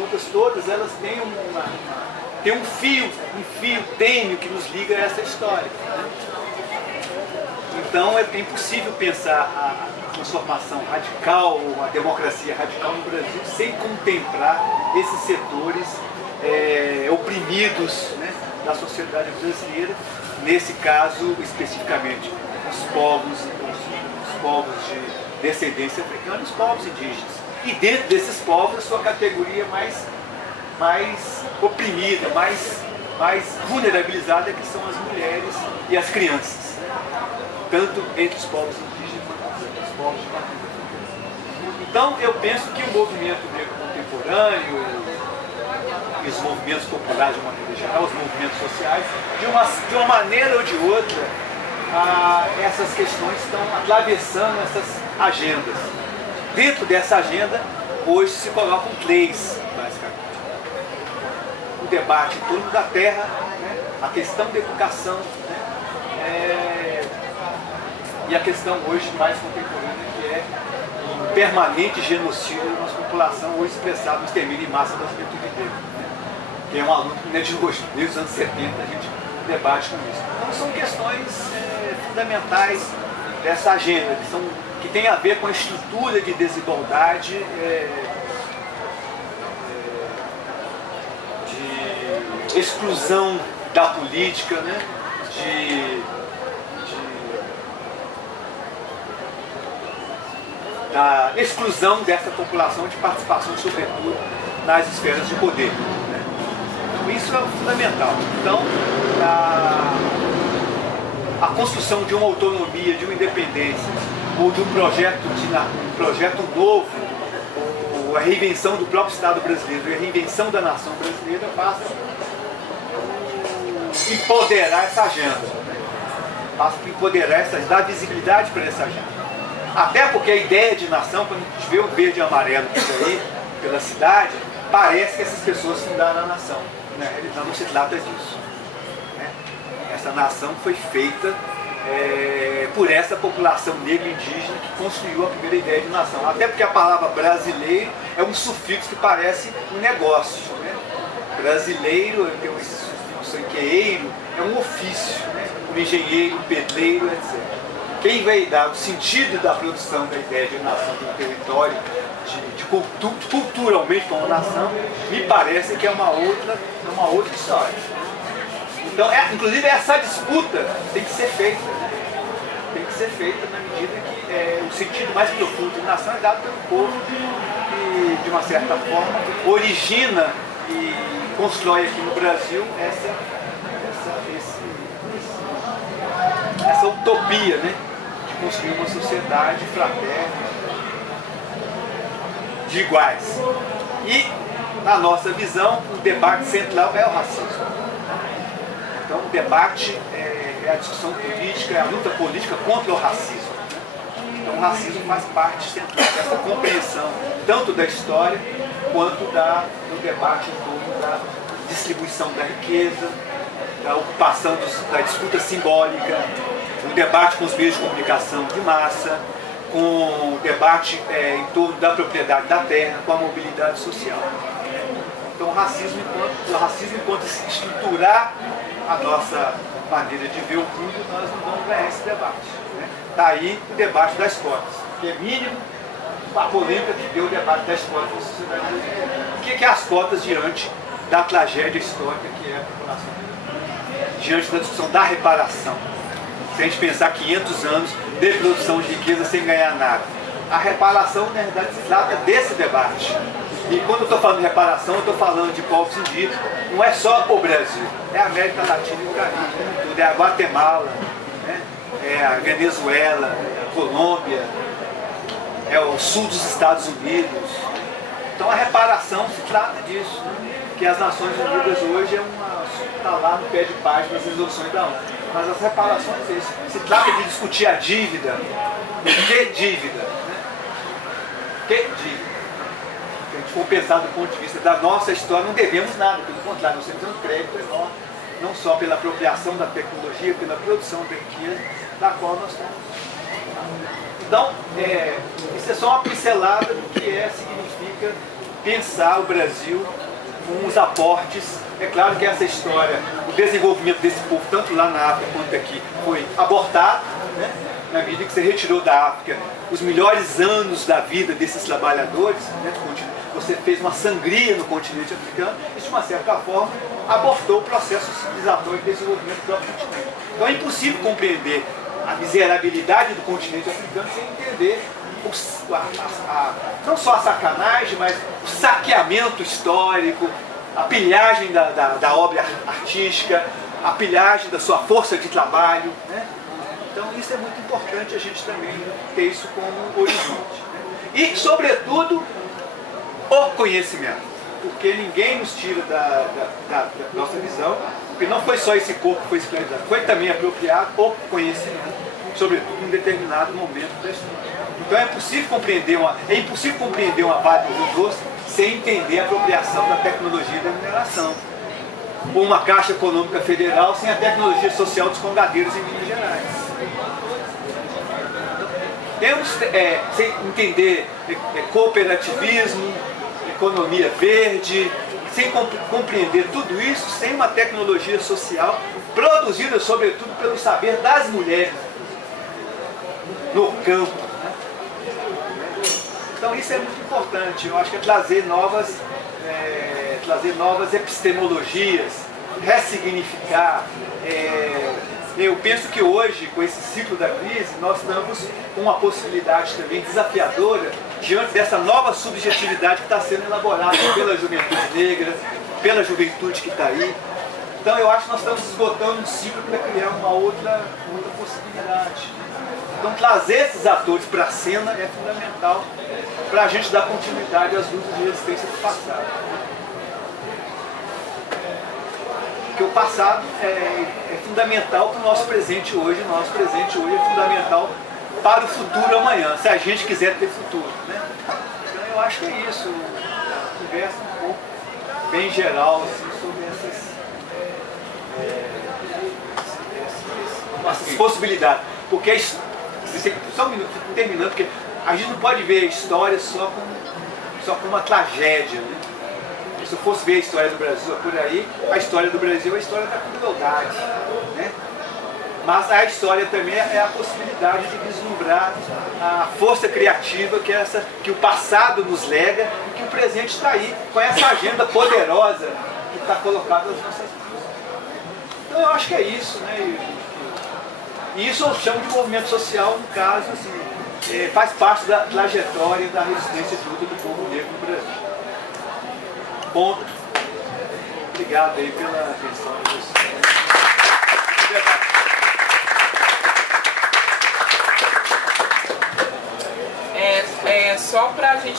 lutas todas, elas têm tem um fio tênue que nos liga a essa história, né? Então é impossível pensar a transformação radical, a democracia radical no Brasil sem contemplar esses setores oprimidos, né, da sociedade brasileira, nesse caso especificamente os povos de descendência africana, os povos indígenas. E dentro desses povos a sua categoria mais oprimida, mais vulnerabilizada, que são as mulheres e as crianças, tanto entre os povos indígenas quanto entre os povos de matriz africana. Então eu penso que o movimento negro contemporâneo e os movimentos populares de uma maneira geral, os movimentos sociais, de uma maneira ou de outra, essas questões estão atravessando essas agendas. Dentro dessa agenda, hoje se colocam três, basicamente. O debate em torno da terra, né? A questão da educação, né? E a questão hoje mais contemporânea, que é o permanente genocídio da nossa população, hoje expressado no extermínio em massa da juventude negra, né? Que é uma luta de hoje, desde os anos 70 a gente debate com isso. Então são questões fundamentais dessa agenda, que tem a ver com a estrutura de desigualdade, de exclusão da política, né? Da exclusão dessa população de participação, sobretudo, nas esferas de poder, né? Então, isso é fundamental. Então, a construção de uma autonomia, de uma independência, ou de um projeto novo, ou a reinvenção do próprio Estado brasileiro, e a reinvenção da nação brasileira, passa por empoderar essa agenda, né? Passa por empoderar dar visibilidade para essa agenda. Até porque a ideia de nação, quando a gente vê o verde e amarelo por aí, pela cidade, parece que essas pessoas fundaram a nação. Na realidade não se trata disso, né? Essa nação foi feita por essa população negra e indígena que construiu a primeira ideia de nação. Até porque a palavra brasileiro é um sufixo que parece um negócio, né? Brasileiro, tem esse sufixo que é eiro, é um ofício, né? O engenheiro, o pedreiro, etc. Quem vai dar o sentido da produção da ideia de nação de um território, culturalmente como nação, me parece que é uma outra história. Então, inclusive, essa disputa tem que ser feita, né? Tem que ser feita na medida que o sentido mais profundo de nação é dado pelo povo, que, de uma certa forma, origina e constrói aqui no Brasil essa utopia, né? De construir uma sociedade fraterna, de iguais. E, na nossa visão, o debate central é o racismo. Então, o debate é a discussão política, é a luta política contra o racismo. Então, o racismo faz parte central dessa compreensão, tanto da história, quanto do debate em torno da distribuição da riqueza, da ocupação da disputa simbólica, o debate com os meios de comunicação de massa, com o debate em torno da propriedade da terra, com a mobilidade social. Então, o racismo enquanto se estruturar a nossa maneira de ver o mundo, nós não vamos ganhar esse debate, né? Está aí o debate das cotas, que é mínimo a polêmica que deu o debate das cotas na sociedade brasileira. O que é as cotas diante da tragédia histórica que é a população, diante da discussão da reparação? Se a gente pensar 500 anos de produção de riqueza sem ganhar nada, a reparação, na verdade, se trata desse debate. E quando eu estou falando de reparação, eu estou falando de povos indígenas, não é só o Brasil, é a América Latina e o Caribe, é a Guatemala, né? É a Venezuela, é a Colômbia, é o sul dos Estados Unidos. Então a reparação se trata disso, né? Que as Nações Unidas hoje está lá no pé de página das resoluções da ONU. Mas as reparações é isso. Se trata de discutir a dívida. Que dívida? Né? Que dívida? Se a gente for pensar do ponto de vista da nossa história, não devemos nada, pelo contrário, nós temos um crédito enorme, não só pela apropriação da tecnologia, pela produção da riqueza, da qual nós estamos. Então, isso é só uma pincelada do que significa pensar o Brasil com os aportes. É claro que essa história, o desenvolvimento desse povo, tanto lá na África quanto aqui, foi abortado, né? Na medida que você retirou da África os melhores anos da vida desses trabalhadores, né, do continente. Você fez uma sangria no continente africano e, de uma certa forma, abortou o processo civilizatório de desenvolvimento do próprio continente. Então é impossível compreender a miserabilidade do continente africano sem entender não só a sacanagem, mas o saqueamento histórico, a pilhagem da obra artística, a pilhagem da sua força de trabalho, né? Então isso é muito importante a gente também ter isso como horizonte, né? E, sobretudo, o conhecimento, porque ninguém nos tira da nossa visão, porque não foi só esse corpo que foi escravizado, foi também apropriado o conhecimento, sobretudo em determinado momento da história. Então é impossível compreender uma Vale do Rio Doce sem entender a apropriação da tecnologia da mineração, ou uma Caixa Econômica Federal sem a tecnologia social dos congadeiros em Minas Gerais. Temos sem entender cooperativismo, economia verde, sem compreender tudo isso, sem uma tecnologia social produzida sobretudo pelo saber das mulheres no campo, né? Então isso é muito importante. Eu acho que é trazer novas epistemologias, ressignificar. Eu penso que hoje, com esse ciclo da crise, nós estamos com uma possibilidade também desafiadora diante dessa nova subjetividade que está sendo elaborada pela juventude negra, pela juventude que está aí. Então eu acho que nós estamos esgotando um ciclo para criar uma outra possibilidade. Então trazer esses atores para a cena é fundamental para a gente dar continuidade às lutas de resistência do passado. Porque o passado é fundamental para o nosso presente hoje, o nosso presente hoje é fundamental para o futuro amanhã, se a gente quiser ter futuro, né? Então eu acho que é isso, uma conversa um pouco bem geral assim, sobre essas possibilidades. Porque, só um minuto, terminando, porque a gente não pode ver a história só como uma tragédia, né? Se eu fosse ver a história do Brasil por aí, a história do Brasil é a história da crueldade, né? Mas a história também é a possibilidade de vislumbrar a força criativa que o passado nos lega e que o presente está aí, com essa agenda poderosa que está colocada nas nossas mãos. Então eu acho que é isso, né? E isso eu chamo de movimento social, no caso, assim, faz parte da trajetória da resistência de luta do povo negro no Brasil. Ponto. Obrigado aí pela atenção de vocês. Só para a gente